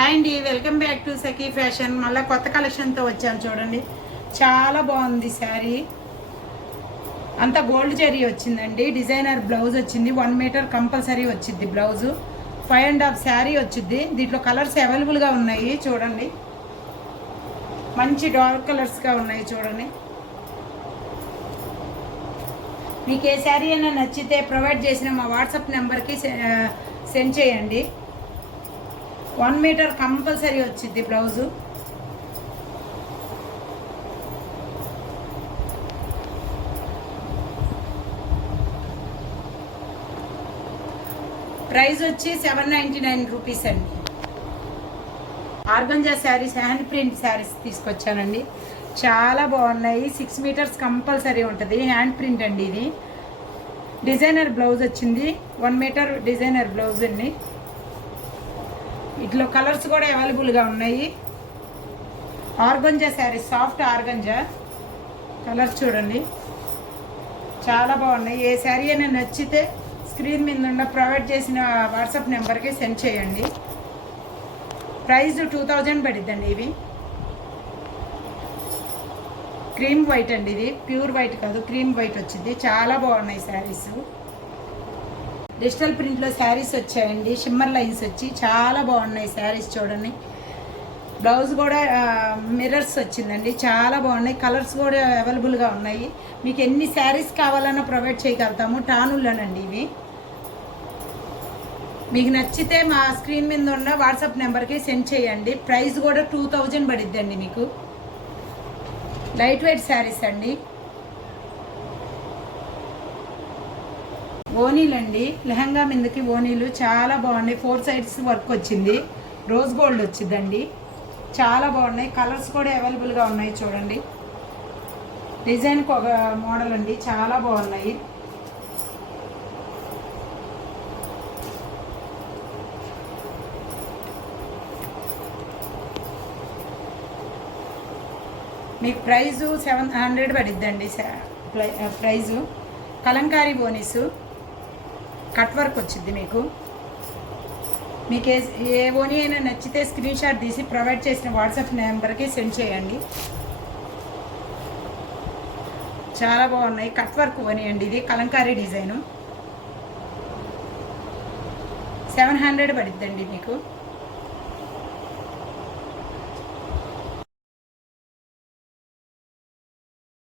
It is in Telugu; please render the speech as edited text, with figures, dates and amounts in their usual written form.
హాయ్ అండి, welcome back to Sakhi fashion. మళ్ళీ కొత్త కలెక్షన్తో వచ్చాను చూడండి. చాలా బాగుంది శారీ. అంతా గోల్డ్ జరీ వచ్చిందండి. డిజైనర్ బ్లౌజ్ వచ్చింది. 1 మీటర్ కంపల్సరీ వచ్చింది బ్లౌజు. 5.5 శారీ వచ్చింది. దీంట్లో కలర్స్ అవైలబుల్గా ఉన్నాయి చూడండి. మంచి డార్క్ కలర్స్గా ఉన్నాయి చూడండి. మీకు ఏ శారీ అయినా నచ్చితే ప్రొవైడ్ చేసిన మా వాట్సాప్ నెంబర్కి సెండ్ చేయండి. 1 మీటర్ కంపల్సరీ వచ్చింది బ్లౌజు. ప్రైస్ వచ్చి 799 రూపీస్ అండి. Organza saris, hand print saris తీసుకొచ్చానండి. చాలా బాగున్నాయి. 6 మీటర్స్ కంపల్సరీ ఉంటుంది. హ్యాండ్ ప్రింట్ అండి. ఇది డిజైనర్ బ్లౌజ్ వచ్చింది. 1 మీటర్ డిజైనర్ బ్లౌజ్ అండి. ఇట్లా కలర్స్ కూడా అవైలబుల్గా ఉన్నాయి. Organza sari, soft organza colours చూడండి. చాలా బాగున్నాయి. ఏ శారీ అయినా నచ్చితే స్క్రీన్ మీద ఉన్న ప్రొవైడ్ చేసిన వాట్సాప్ నెంబర్కి సెండ్ చేయండి. ప్రైస్ 2000 పడిద్దండి. ఇవి క్రీమ్ వైట్ అండి. ఇది ప్యూర్ వైట్ కాదు, క్రీమ్ వైట్ వచ్చింది. చాలా బాగున్నాయి శారీస్. డిజిటల్ ప్రింట్లో శారీస్ వచ్చాయండి. షిమ్మర్ లైన్స్ వచ్చి చాలా బాగున్నాయి శారీస్ చూడండి. బ్లౌజ్ కూడా మిర్రర్స్ వచ్చిందండి. చాలా బాగున్నాయి. కలర్స్ కూడా అవైలబుల్గా ఉన్నాయి. మీకు ఎన్ని శారీస్ కావాలన్నా ప్రొవైడ్ చేయగలుగుతాము. టానుల్లోనండి ఇవి. మీకు నచ్చితే మా స్క్రీన్ మీద ఉన్న వాట్సాప్ నెంబర్కి సెండ్ చేయండి. ప్రైస్ కూడా 2000 పడిద్దండి. మీకు లైట్ వెయిట్ శారీస్ అండి. ఓనీలు అండి. లెహంగా మీదకి ఓనీలు చాలా బాగున్నాయి. 4 సైడ్స్ వర్క్ వచ్చింది. రోజ్ గోల్డ్ వచ్చిందండి. చాలా బాగున్నాయి. కలర్స్ కూడా అవైలబుల్గా ఉన్నాయి చూడండి. డిజైన్కి ఒక మోడల్ అండి. చాలా బాగున్నాయి. మీకు ప్రైజు 700 పడిద్దండి. ప్రైజు కలంకారీ బోనీసు కట్ వర్క్ వచ్చింది. మీకు ఏ ఓనీ అయినా నచ్చితే స్క్రీన్ షాట్ తీసి ప్రొవైడ్ చేసిన వాట్సాప్ నెంబర్కి సెండ్ చేయండి. చాలా బాగున్నాయి. కట్ వర్క్ ఓనీ అండి. ఇది కలంకారీ డిజైను. 700 పడిద్దండి మీకు.